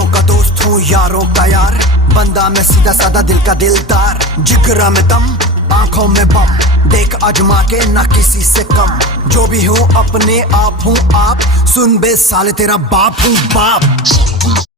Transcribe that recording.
दोस्तों का दोस्त हूँ, यारों का यार, बंदा मैं सीधा साधा, दिल का दिलदार, जिगरा में दम, आंखों में बम, देख आजमा के ना किसी से कम। जो भी हूँ अपने आप हूँ आप, सुन बे साले तेरा बाप हूँ बाप।